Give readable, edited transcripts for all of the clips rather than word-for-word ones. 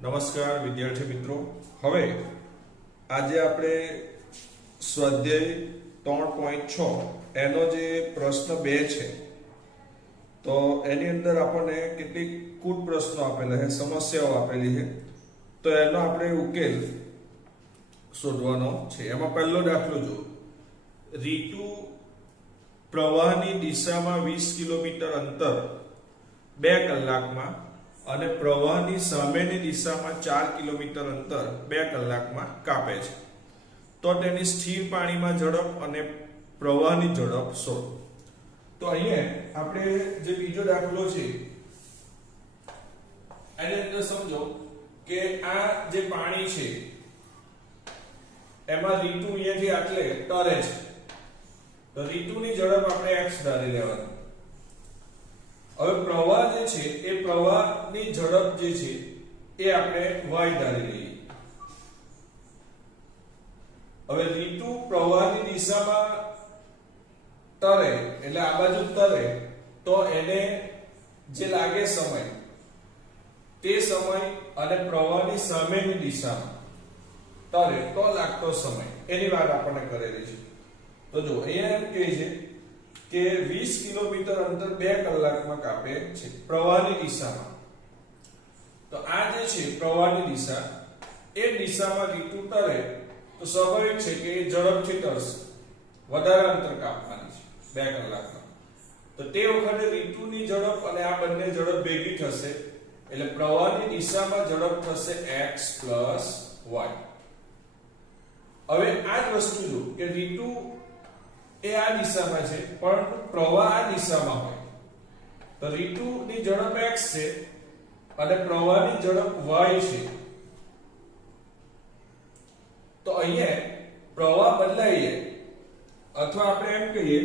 નમસ્કાર વિદ્યાર્થી મિત્રો, હવે આજે આપણે સ્વાધ્યાય 3.6 એનો જે પ્રશ્ન 2 છે તો એની અંદર આપણને કેટલીક કુલ પ્રશ્નો આપેલા છે, સમસ્યાઓ આપેલી છે, તો એનો આપણે ઉકેલ શોધવાનો છે. એમાં પહેલો દાખલો જો, રીતુ પ્રવાહની દિશામાં 20 કિલોમીટર અંતર 2 કલાકમાં અને પ્રવાહની સામેની દિશામાં 4 કિલોમીટર અંતર 2 કલાકમાં કાપે છે, તો તેની સ્થિર પાણીમાં ઝડપ અને પ્રવાહની ઝડપ શોધો. તો અહીંયા આપણે જે બીજો દાખલો છે એની અંદર સમજો કે આ જે પાણી છે એમાં રીતુ અહીંયાથી આટલે તરે છે, તો રીતુની ઝડપ આપણે x ધારી લેવાની. હવે પ્રવાહ જે છે એ પ્રવાહની ઝડપ જે છે એ આપણે y ધારી લઈએ. હવે રીતુ પ્રવાહની દિશામાં તરે એટલે આ બાજુ તરે, તો એને જે લાગે સમય તે સમય અને પ્રવાહની સામેની દિશામાં તરે તો લાગતો સમય એની વાત આપણને કરેલી છે. તો જો અહીંયા એમ કહે છે કે 20 કિલોમીટર અંતર 2 કલાકમાં કાપે છે પ્રવાહની દિશામાં. તો આ જે છે પ્રવાહની દિશા, એ દિશામાં રીતુ તરે તો સ્વાભાવિક છે કે ઝડપથી તરશે, વધારે અંતર કાપવાની છે 2 કલાકમાં. તો તે વખતે રીતુની ઝડપ અને આ બંને ઝડપ ભેગી થશે એટલે પ્રવાહની દિશામાં ઝડપ થશે x y. હવે આ જ વસ્તુ જો કે રીતુ એ આ દિશામાં છે પરંતુ પ્રવાહ આ દિશામાં હોય તો રીતુની ઝડપ x છે અને પ્રવાહની ઝડપ y છે. તો અહીંયા પ્રવાહ બદલાય અથવા આપણે એમ કહીએ,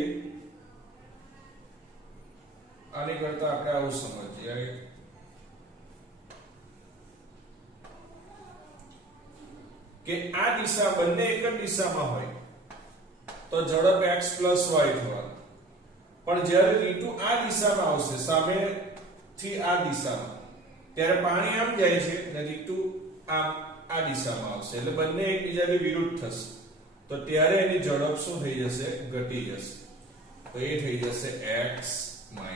આની કરતા આપણે આવું સમજીએ કે આ દિશા બંને એક જ દિશામાં હોય તો ઝડપ x y થવાની, પણ જ્યારે રીતુ આ દિશામાં આવશે સામેથી આ દિશામાં, ત્યારે પાણી આમ જાય છે અને રીતુ આમ આ દિશામાં આવશે એટલે બંને એકબીજાની વિરુદ્ધ થશે, તો ત્યારે એની ઝડપ શું થઈ જશે? ઘટી જશે. તો એ થઈ જશે x y.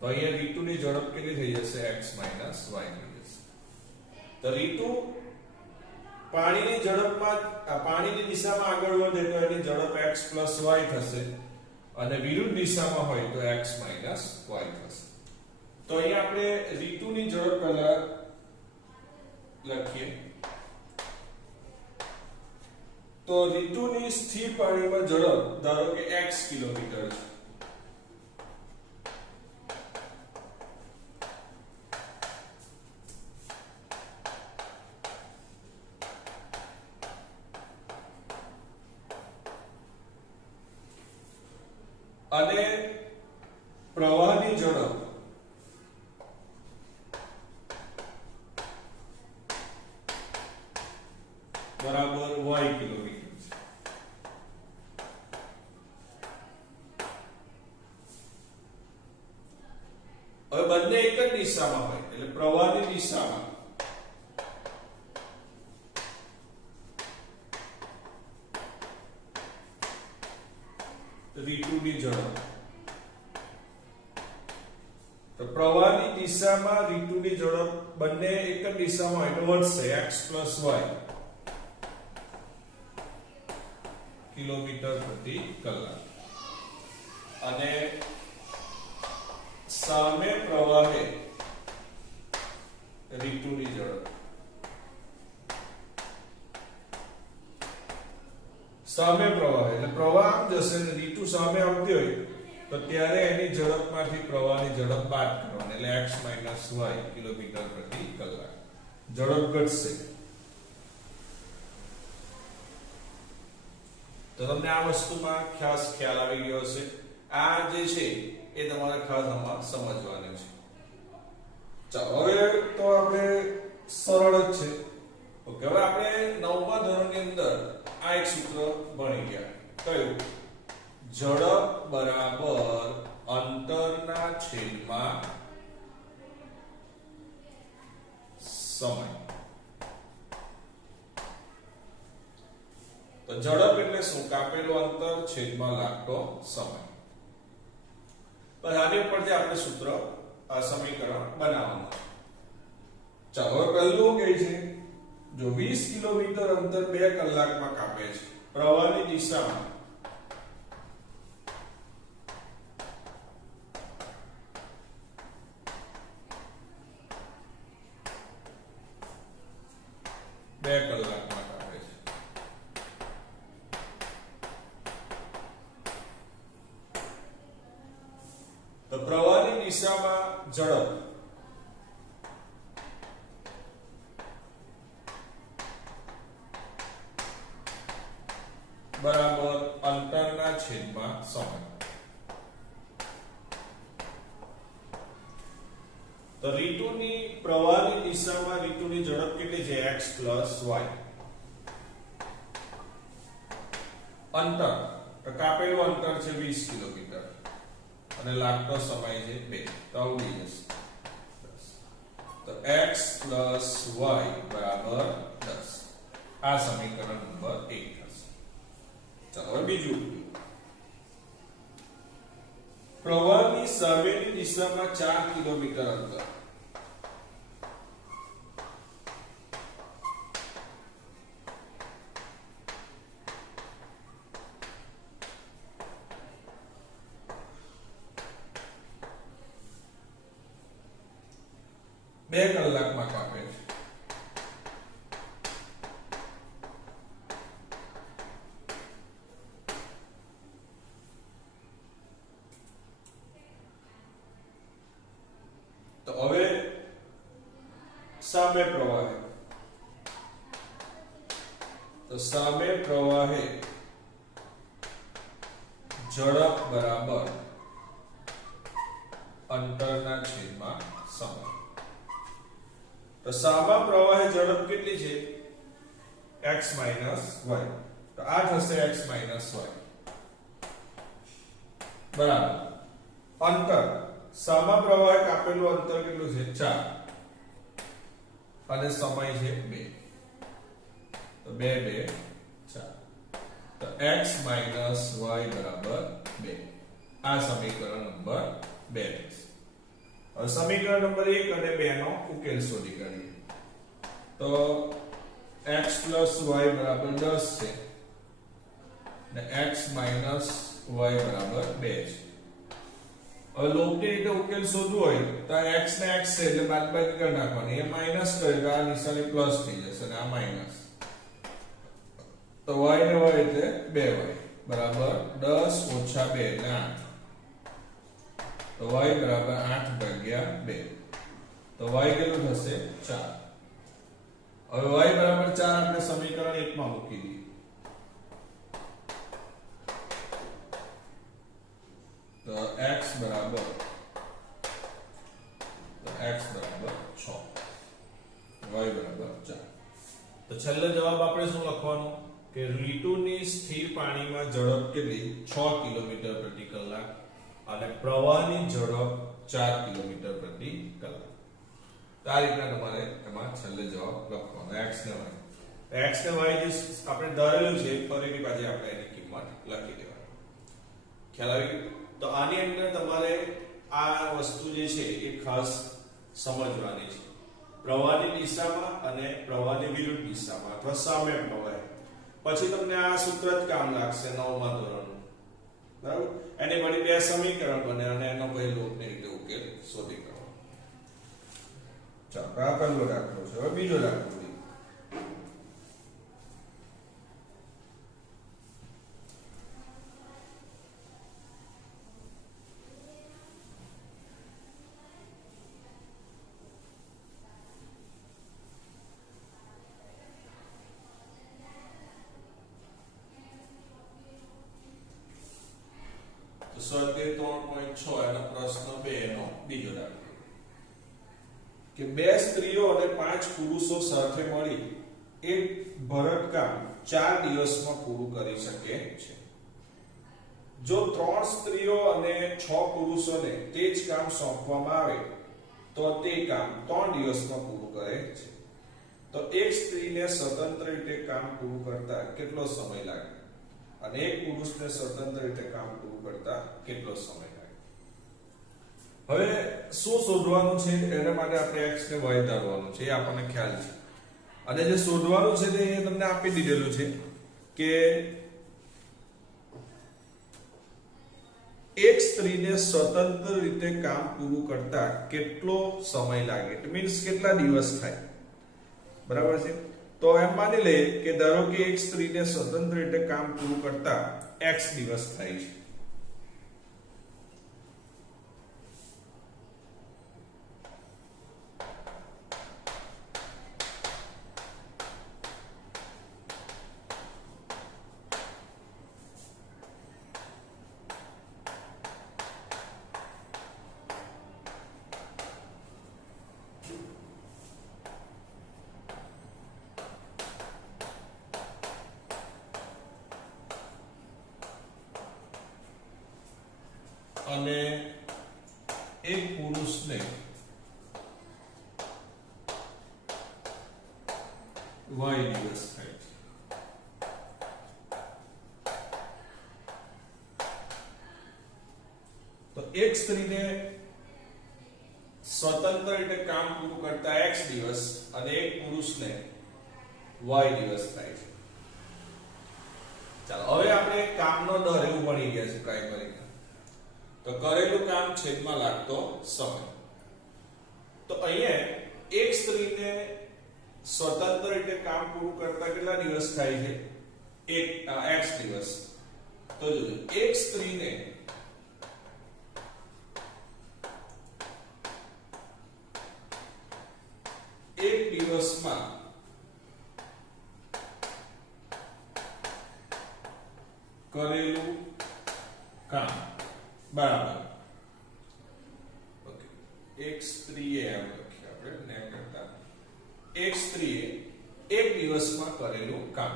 તો અહીંયા રીતુની ઝડપ કેટલી થઈ જશે? x y થઈ જશે. તો રીતુ પાણીની ઝડપમાં પાણીની દિશામાં આગળ વધે તો એની ઝડપ x y થશે અને વિરુદ્ધ દિશામાં હોય તો x y થશે. તો અહીંયા આપણે રીતુની ઝડપ પહેલા લખીએ. તો રીતુની સ્થિર પાણીમાં ઝડપ ધારો કે x કિલોમીટર છે, અને પ્રવાહની ઝડપ બરાબર y કિલોમીટર છે. હવે બંને એક જ દિશામાં હોય એટલે પ્રવાહની દિશામાં રીતુની ઝડપ, તો પ્રવાહની દિશામાં રીતુની ઝડપ બંને એક જ દિશામાં હોય તો વધશે x y કિલોમીટર પ્રતિ કલાક. અને સામે પ્રવાહે રીતુની ઝડપ, સામે પ્રવાહ એટલે પ્રવાહ આમ જશે ને રીતુ સામે આવતી હોય તો ત્યારે એની ઝડપમાંથી પ્રવાહની ઝડપ બાદ કરવાની એટલે x y કિલોમીટર પ્રતિ કલાક. ઝડપ ઘટશે. તો તમને આ વસ્તુમાં ખાસ ખ્યાલ આવી ગયો હશે. આ જે છે એ તમારે ખાસ આમાં સમજવાનું છે. ચાલો હવે તો આપણે સરળ જ છે. ઓકે, હવે આપણે 9મા ધોરણની અંદર આ એક સૂત્ર ભણી ગયા. કયું? ઝડપ બરાબર અંતરના છેદમાં સમય. તો ઝડપ એટલે શું? કાપેલું અંતર છેદમાં લાગતો સમય. તો આની ઉપરથી આપણે સૂત્ર આ સમીકરણ બનાવવાનું છે. ચાલો હવે પહેલું કહે છે જો 20 કિલોમીટર અંતર 2 કલાકમાં કાપે છે પ્રવાહની દિશામાં તો પ્રવાહની દિશામાં ઝડપ બરાબર અંતરના છેદમાં સમય. તો રીતુની પ્રવાહની દિશામાં રીતુની ઝડપ કેટલી છે? x y. અંતર તો કાપેલું અંતર છે 20 કિલોમીટર અને લાગતો સમય છે 2. તો આવડી જશે. તો x y બરાબર 10. આ સમીકરણ નંબર 1 થશે. ચાલો હવે બીજું. પ્રવાહની સામેની દિશામાં 4 કિલોમીટર અંતર બે કલાકમાં કાપે છે. તો હવે સામે પ્રવાહે ઝડપ બરાબર અંતરના છેદમાં સમય. તો સામા પ્રવાહે ઝડપ કેટલી છે? x y. તો આ થશે x y બરાબર અંતર. સામા પ્રવાહે કાપેલું અંતર કેટલું છે? 4 અને સમય છે 2. તો 2 2 4. તો x y બરાબર 2. આ સમીકરણ નંબર 2 થશે. હવે સમીકરણ નંબર 1 અને 2 નો ઉકેલ શોધી કાઢીએ. તો x y બરાબર 10 છે અને x y બરાબર 2 છે. હવે લોભની રીતે ઉકેલ શોધવો હોય તો x ને x છે એટલે બાદબાકી કરી નાખવાની. એ માઈનસ કરે તો આ નિશાની પ્લસ થઈ જશે અને આ માઈનસ. તો y ને y એટલે 2y બરાબર 10 ઓછા 2 એટલે 8. તો y બરાબર 8 ભાગ્યા 2. તો y કેટલું થશે? 4. હવે y બરાબર 4 આપણે સમીકરણ 1 માં મૂકી દઈએ. તો x બરાબર 6 y બરાબર 4. તો છેલ્લો જવાબ આપણે શું લખવાનો કે રીતુની સ્થિર પાણીમાં ઝડપ કેટલી? 6 કિલોમીટર પ્રતિ કલાક અને પ્રવાહની ઝડપ 4 કિલોમીટર પ્રતિ કલાક. આ રીતના તમારે એમાં છેલ્લે જવાબ લખવાનો x ને y. x ને y જે આપણે ધારેલું છે ફરીથી પાછી આપણે એની કિંમત લખી દેવાની. ખ્યાલ આવી ગયો? તો આની અંદર તમારે આ વસ્તુ જે છે એ ખાસ સમજવાની છે. પ્રવાહની દિશામાં અને પ્રવાહની વિરુદ્ધ દિશામાં અથવા સામે પ્રવાહ. પછી તમને આ સૂત્ર જ કામ લાગશે 9મા ધોરણનું. બરાબર? એની વળી બે સમીકરણ બને અને એનો પછી લોભની રીતે ઉકેલ શોધી કાઢો. ચાલો આ પહેલો દાખલો છે. હવે બીજો દાખલો. સ્વાધ્યાય 3.6 એનો પ્રશ્ન 2 નો બીજો દાખલો કે બે સ્ત્રીઓ અને 5 પુરુષો સાથે મળી એક ભરતકામ 4 દિવસમાં પૂરું કરી શકે છે. જો 3 સ્ત્રીઓ અને 6 પુરુષોને તે જ કામ સોંપવામાં આવે તો તે કામ 3 દિવસમાં પૂરું કરે છે. તો એક સ્ત્રીને સ્વતંત્ર રીતે કામ પૂરું કરતા કેટલો સમય લાગે અને એક પુરુષને સ્વતંત્ર રીતે કામ પૂરું કરતા કેટલો સમય લાગે? હવે શું શોધવાનું છે? એના માટે આપણે x ને y ધારવાનું છે, એ આપણને ખ્યાલ છે. અને જે શોધવાનું છે તે તમને આપી દીધેલું છે કે એક સ્ત્રીને સ્વતંત્ર રીતે કામ પૂરું કરતા કેટલો સમય લાગે, ઇટ મીન્સ કેટલા દિવસ થાય, બરાબર છે. તો એમ માની લઈએ કે ધારો કે એક સ્ત્રીને સ્વતંત્ર રીતે કામ પૂરું કરતા x દિવસ થાય છે. અને એક પુરુષને y દિવસ થાય છે. તો એક સ્ત્રીને સ્વતંત્ર રીતે કામ પૂરું કરતા x દિવસ અને એક પુરુષને y દિવસ થાય છે. ચાલો હવે આપણે કામનો દર એવું ભણી ગયા છે કાઈ કરીને. તો કરેલું કામ છેદમાં લાગતો સમય. તો અહીંયા એક સ્ત્રીને સ્વતંત્ર રીતે કામ પૂરું કરતા કેટલા દિવસ થાય છે? x દિવસ. તો જોજો, એક સ્ત્રીને એક દિવસમાં કરેલું કામ બરાબર, ઓકે, એક સ્ત્રીએ એમ લખીએ આપણે ને કરતા એક સ્ત્રીએ એક દિવસમાં કરેલું કામ.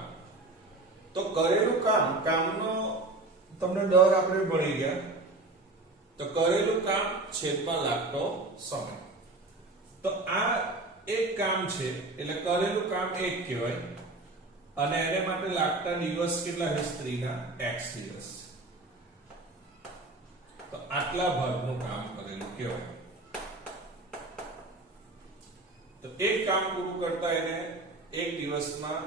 તો કરેલું કામનો તમને દર આપણે ભણી ગયા. તો કરેલું કામ છેદમાં લાગતો સમય. તો આ એક કામ છે એટલે કરેલું કામ એક કહેવાય અને એને માટે લાગતા દિવસ કેટલા છે? સ્ત્રીના x દિવસ. તો આટલા ભાગનું કામ કરેલું કહેવાય. તો એક કામ પૂરું કરતા એને એક દિવસમાં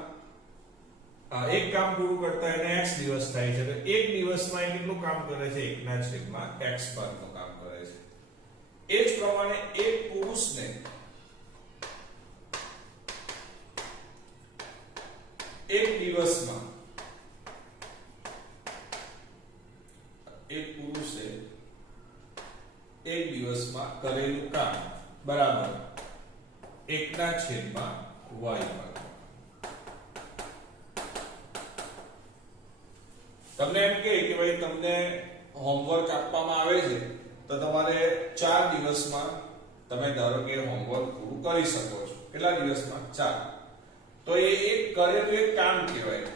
એક કામ પૂરું કરતા એને x દિવસ થાય છે. તો એક દિવસમાં એ કેટલું કામ કરે છે? 1/x ભાગનું કામ કરે છે. એ જ પ્રમાણે એક પુરુષને એક દિવસમાં એક પુરુષે એક દિવસમાં કરેલું કામ બરાબર 1/y ભાગ. તમને એમ કે ભાઈ તમને હોમવર્ક આપવામાં આવે છે તો તમારે 4 દિવસમાં તમે ધારો કે હોમવર્ક પૂરું કરી શકો છો. કેટલા દિવસમાં? 4. તો એ એક કરેલું એક કામ કહેવાય,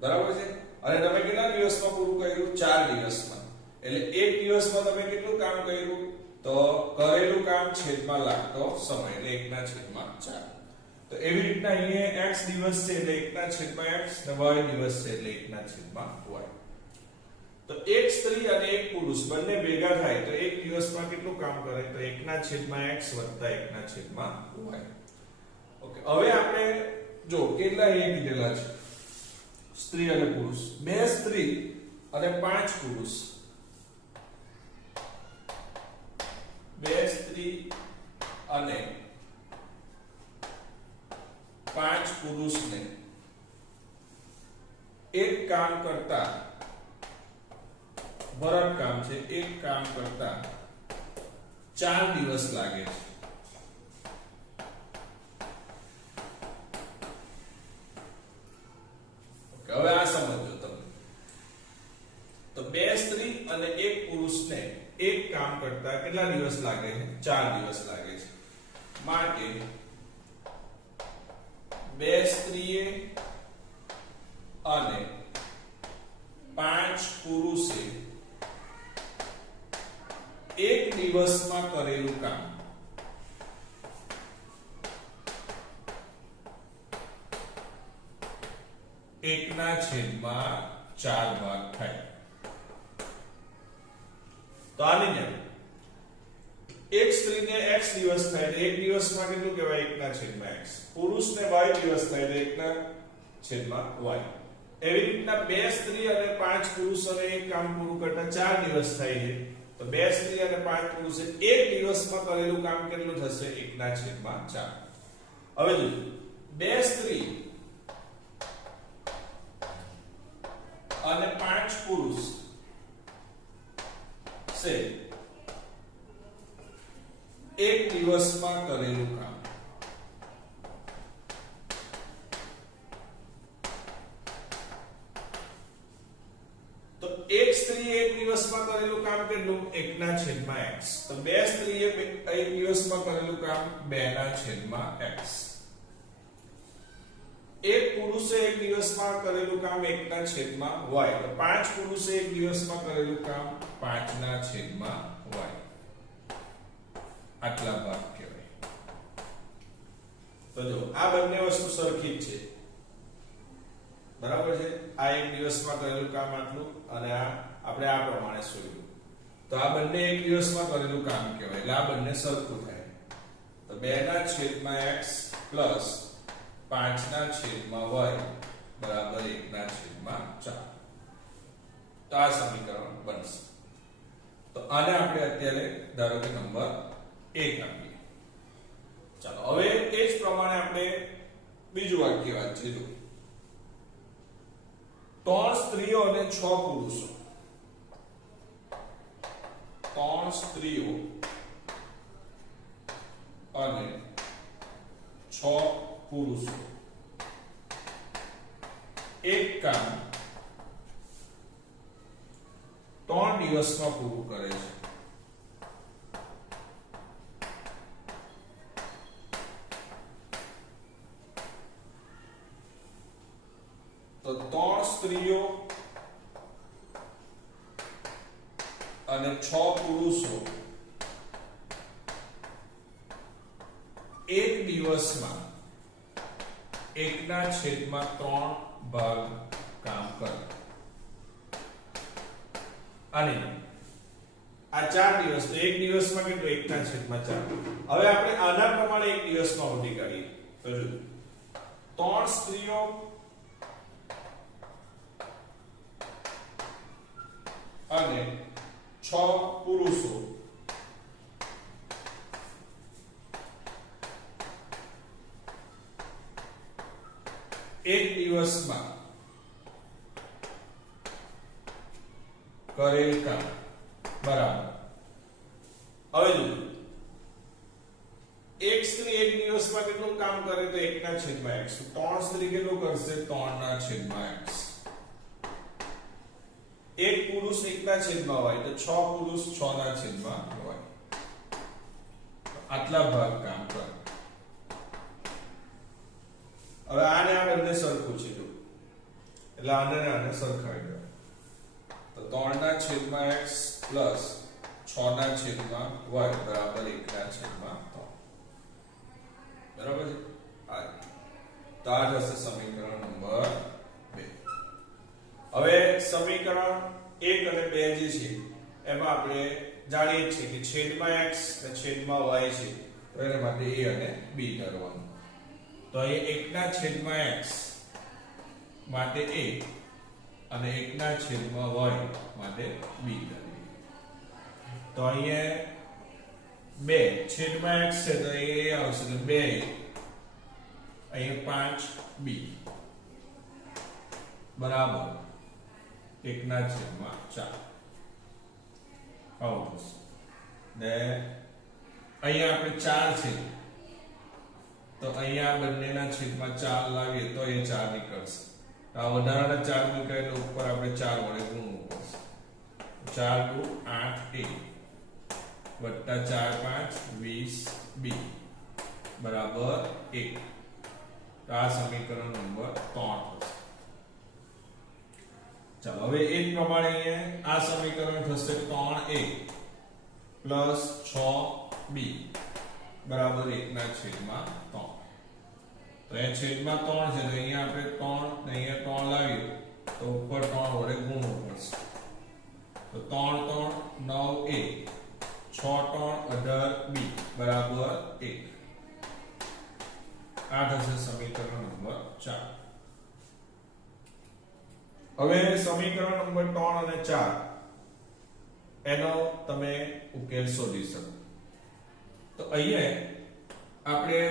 બરાબર છે. અને તમે કેટલા દિવસમાં પૂરું કર્યું? 4 દિવસમાં. એટલે એક દિવસમાં તમે કેટલું કામ કર્યું? તો કરેલું કામ છેદમાં લાગતો સમય એટલે 1/4. તો એવી રીતના અહીંયા x દિવસ છે એટલે 1/x ને y દિવસ છે એટલે 1/y. તો એક સ્ત્રી અને એક પુરુષ બંને ભેગા થાય તો એક દિવસમાં કેટલું કામ કરે? તો 1/x વત્તા 1/y. ઓકે, હવે આપણે જો કેટલા અહીંયા કીધેલા છે સ્ત્રી અને પુરુષ. 2 સ્ત્રી અને 5 પુરુષ. 2 સ્ત્રી અને 5 પુરુષને એક કામ કરતા ભરત કામ છે, એક કામ કરતા 4 દિવસ લાગે છે. હવે આ સમજો તમે. તો 2 સ્ત્રી અને 1 પુરુષને એક કામ કરતા કેટલા દિવસ લાગે છે? 4 દિવસ લાગે છે. માટે 2 સ્ત્રીએ અને 5 દિવસમાં કરેલું કામ એકના છેદમાં 4 ભાગ થાય. તો આની જેમ એક સ્ત્રીને x દિવસ થાય તો એક દિવસમાં કેટલું કહેવાય? એકના છેદમાં x. પુરુષને y દિવસ થાય તો એકના છેદમાં y. એવી રીતના બે સ્ત્રી અને પાંચ પુરુષોને એક કામ પૂરું કરતા 4 દિવસ થાય છે. તો બે સ્ત્રી અને પાંચ પુરુષે એક દિવસમાં કરેલું કામ કેટલું થશે? એકના છેદમાં 4. હવે જો બે સ્ત્રી અને પાંચ પુરુષ છે એક દિવસમાં કરેલું કામ તો એક સ્ત્રીએ એક દિવસમાં કરેલું કામ કેટલું? એકના છેદમાં x. તો બે સ્ત્રીએ એક દિવસમાં કરેલું કામ 2 ના છેદમાં x. એક પુરુષે એક દિવસમાં કરેલું કામ 1 ના છેદમાં y. તો પાંચ પુરુષે એક દિવસમાં કરેલું કામ 5 ના છેદમાં y. આટલા ભાગ કહેવાય. તો જો આ બંને વસ્તુ સરખી જ છે, બરાબર છે. આ એક દિવસમાં કરેલું કામ આટલું અને આ આપણે આ પ્રમાણે શોધ્યું. તો આ બંને એક દિવસમાં કરેલું કામ કહેવાય. એટલે આ બંને સરખું થાય. તો 2 ના છેદમાં x પ્લસ 5 ના છેદમાં y બરાબર 1 ના છેદમાં 4. તો આ સમીકરણ બનશે. તો આને આપણે અત્યારે ધારો કે નંબર 1 આપીએ. ચાલો હવે એ જ પ્રમાણે આપણે બીજું વાક્ય વાંચીએ. જો 3 સ્ત્રીઓ અને 6 પુરુષો, 3 સ્ત્રીઓ અને 6 પુરુષો એક કામ 3 દિવસમાં પૂરું કરે છે. તો 3 સ્ત્રીઓ અને 6 પુરુષો એક દિવસમાં 1 ના છેદમાં 3 ભાગ કામ કરે. અને આ 4 દિવસ, તો એક દિવસમાં કેટલું? 1 ના છેદમાં 4. હવે આપણે આના પ્રમાણે એક દિવસમાં ઉડી કાઢીએ. તો જો 3 સ્ત્રીઓ અને 6 પુરુષો એક દિવસમાં કરેલ કામ બરાબર. હવે જો એક સ્ત્રી એક દિવસમાં કેટલું કામ કરે? તો 1 ના છેદમાં x. 3 સ્ત્રી કેટલું કરશે? 3 ના છેદમાં x. એક પુરુષ 1 ના છેદમાં y. તો 6 પુરુષ 6 ના છેદમાં y. આટલા ભાગ કામ કરે. હવે આને આ બંને સરખું છે જો, એટલે આને આને સરખાવી દો. તો 3 ના છેદમાં x પ્લસ 6 ના છેદમાં y બરાબર 1 ના છેદમાં 3. બરાબર છે. તો આ થશે સમીકરણ નંબર 2. હવે સમીકરણ 1 અને 2 જે છે એમાં આપણે જાણીએ છીએ કે છેદમાં x અને છેદમાં y છે, તો એના માટે a અને b કરવાનું. તો અહીં 1 ના છેદમાં x માટે a અને 1 ના છેદમાં y માટે b કરીએ. તો અહીંયા 2 છેદમાં x છે તો એ આવશે તો 2, અહીંયા 5b બરાબર 1 ના છેદમાં 4 આવું થશે. ને અહીંયા આપણે 4 છે તો અહીંયા બંનેના છેદમાં 4 લાવીએ તો એ 4 નીકળશે. આ વધારાના 4 નીકળે તો ઉપર આપણે 4 વડે ગુણવું પડશે. 4 દુ 8a વત્તા 4 5 20b બરાબર 1. તો આ સમીકરણ નંબર 3 થશે. ચાલો હવે એ જ પ્રમાણે આ સમીકરણ થશે 3a પ્લસ 6b બરાબર 1/3. તો અહીંયા છેદમાં 3 છે, તો અહીંયા આપણે 3 ને અહીંયા 3 લાવીએ તો ઉપર 3 વડે ગુણવું પડશે. તો 3 3 9a 6 3 18b બરાબર 1. આ થશે સમીકરણ નંબર 4. હવે સમીકરણ નંબર 3 અને 4 એનો તમે ઉકેલ શોધી શકો. તો અહીંયા આપણે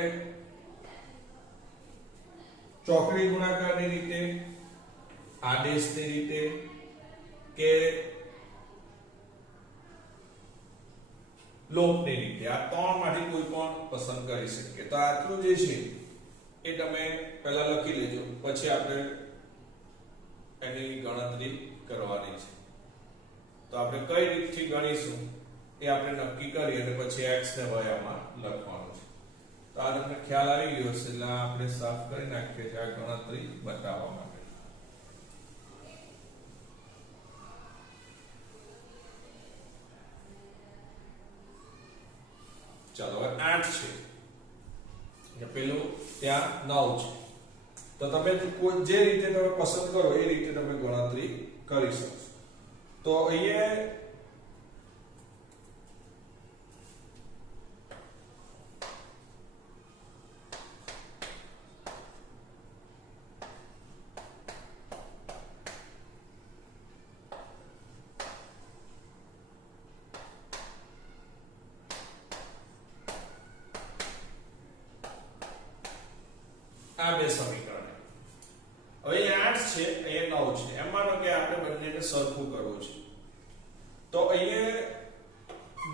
ચોકડી ગુણાકારની રીતે, આદેશની રીતે કે લોપની રીતે આ ત્રણમાંથી કોઈ પણ પસંદ કરી શકીએ. તો આટલું જે છે એ તમે પહેલા લખી લેજો, પછી આપણે એની ગણતરી કરવાની છે. તો આપણે કઈ રીતથી ગણીશું એ આપણે નક્કી કરી અને પછી x ને y આમાં લખવાનું છે. તો આ તમને ખ્યાલ આવી ગયો છે, એટલે આપણે સાફ કરી નાખીએ છીએ આ ગણતરી બતાવવા માટે. ચાલો હવે 8 છે અને પેલું ત્યાં 9 છે. તો તમે કોઈ જે રીતે તમે પસંદ કરો એ રીતે તમે ગણતરી કરી શકશો. તો અહીંયા આ બે સમીકરણ. હવે 8 છે, અહીંયા 9 છે. એમ માનો કે આપણે બંનેને સરખું કરવું છે. તો અહીંયા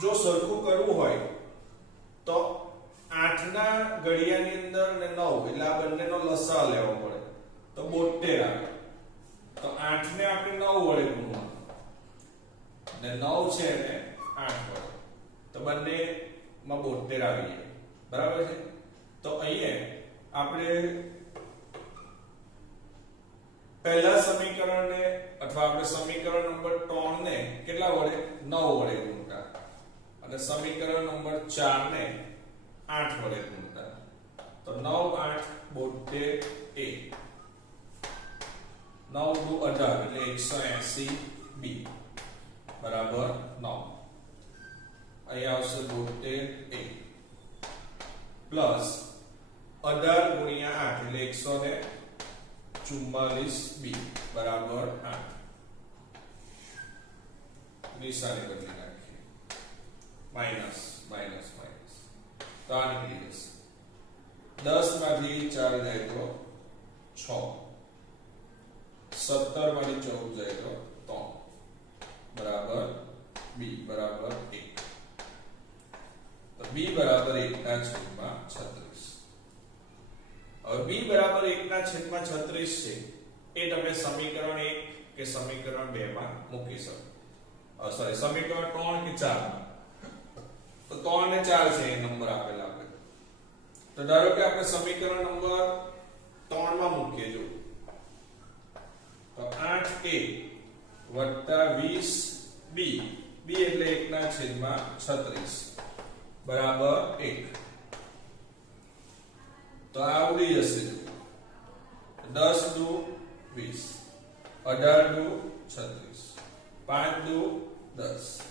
જો સરખું કરવું હોય તો 8 ના ઘડિયાની અંદર ને 9 એટલે આ બંનેનો લસા લેવો પડે. તો 72 આવે. તો 8 ને આપણે 9 વડે ગુણવાનું અને 9 છે એને 8 વડે. તો બંનેમાં 72 આવી જાય. બરાબર છે. તો અહીંયા આપણે પહેલા સમીકરણને અથવા આપણે સમીકરણ નંબર 3 ને કેટલા વડે 9 વડે ગુણતા અને સમીકરણ નંબર 4 ને 8 વડે ગુણતા. તો 9 8 72 9 દુ 18 એટલે 180b બરાબર 9. અહીંયા આવશે 72 પ્લસ 18 ગુણ્યા 8 એટલે 144b બરાબર 8. નિશાની બદલી નાખીએ, માઈનસ માઈનસ માઈનસ. તો આ નીકળી જશે. 10 માંથી 4 જાય તો 6, 17 માંથી 14 જાય તો 3 બરાબર b બરાબર 1. તો b બરાબર 1/36. હવે b બરાબર 1/36 છે એ તમે સમીકરણ 1 કે સમીકરણ 2 માં મૂકી શકો. સોરી, સમીકરણ 3 કે 4 માં. તો 3 અને 4 છે એ નંબર આપેલા આપણે. તો ધારો કે આપણે સમીકરણ નંબર 3 માં મૂકીએ. જો તો 8a વત્તા 20b, b એટલે 1/36 બરાબર 1. તો આ ઉડી જશે. 10 દુ 20, 18 દુ 36, 5 દુ 10,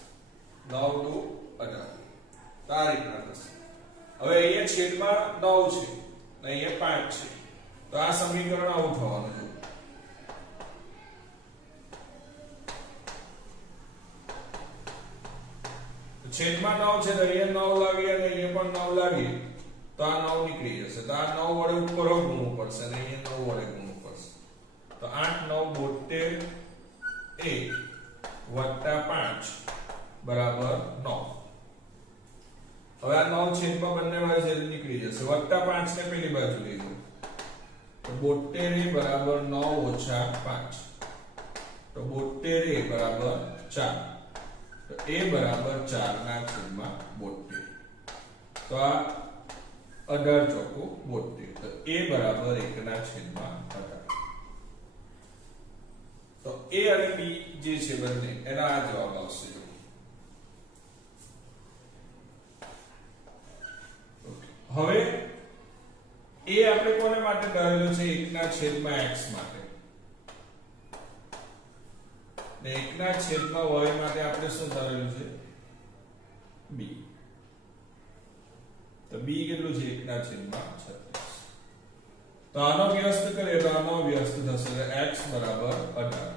9 દુ 18. તો આ રીતના થશે. હવે અહીંયા છેદમાં 9 છે અને અહીંયા 5 છે. તો આ સમીકરણ આવું થવાનું છે. છેદમાં 9 છે તો અહીંયા 9 લાગી અને અહીંયા પણ 9 લાગી તો આ 9 નીકળી જશે. તો આ 9 વડે ઉપર ગુણવું પડશે અને અહીંયા 9 વડે ગુણવું પડશે. તો 8 9 72 વત્તા 5 બરાબર 9. હવે આ 9 છેદમાં બંને બાજુ નીકળી જશે. વત્તા 5 ને પેલી બાજુ લઈ લો તો 72 બરાબર 9 ઓછા 5. તો 72 બરાબર 4. તો a બરાબર 4/72. તો આ 18 ચોકુ 72. તો a બરાબર 1/18. તો a અને b જે છે બંને એના આ જવાબ આવશે. હવે એ આપણે કોને માટે કરેલું છે 1/x માટે ને 1/y માટે આપણે શું કરેલું છે b તો b કેટલું છે 1/36 તો આનો વ્યસ્ત કરીએ તો આનો વ્યસ્ત થશે x બરાબર 18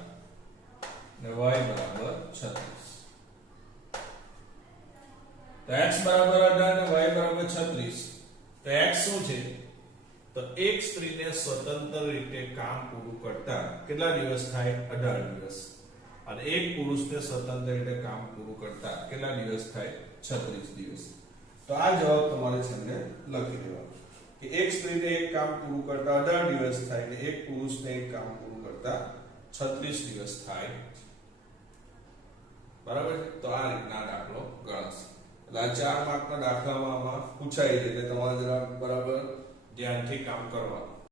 ને y બરાબર 36 તો x બરાબર 18 ને y બરાબર 36 તો x શું છે તો એક સ્ત્રીને સ્વતંત્ર રીતે કામ પૂરું કરતા કેટલા દિવસ થાય 18 દિવસ અને એક પુરુષને સ્વતંત્ર રીતે કામ પૂરું કરતા કેટલા દિવસ થાય 36 દિવસ તો આ જવાબ તમારે છે ને લખી દેવાનો કે એક સ્ત્રીને એક કામ પૂરું કરતા 18 દિવસ થાય અને એક પુરુષને એક કામ પૂરું કરતા 36 દિવસ થાય બરાબર તો આ રીતના દાખલો ગણાશે એટલે આ 4 માર્કના દાખલામાં પૂછાય છે એટલે તમારે જરા બરાબર ધ્યાનથી કામ કરવાનું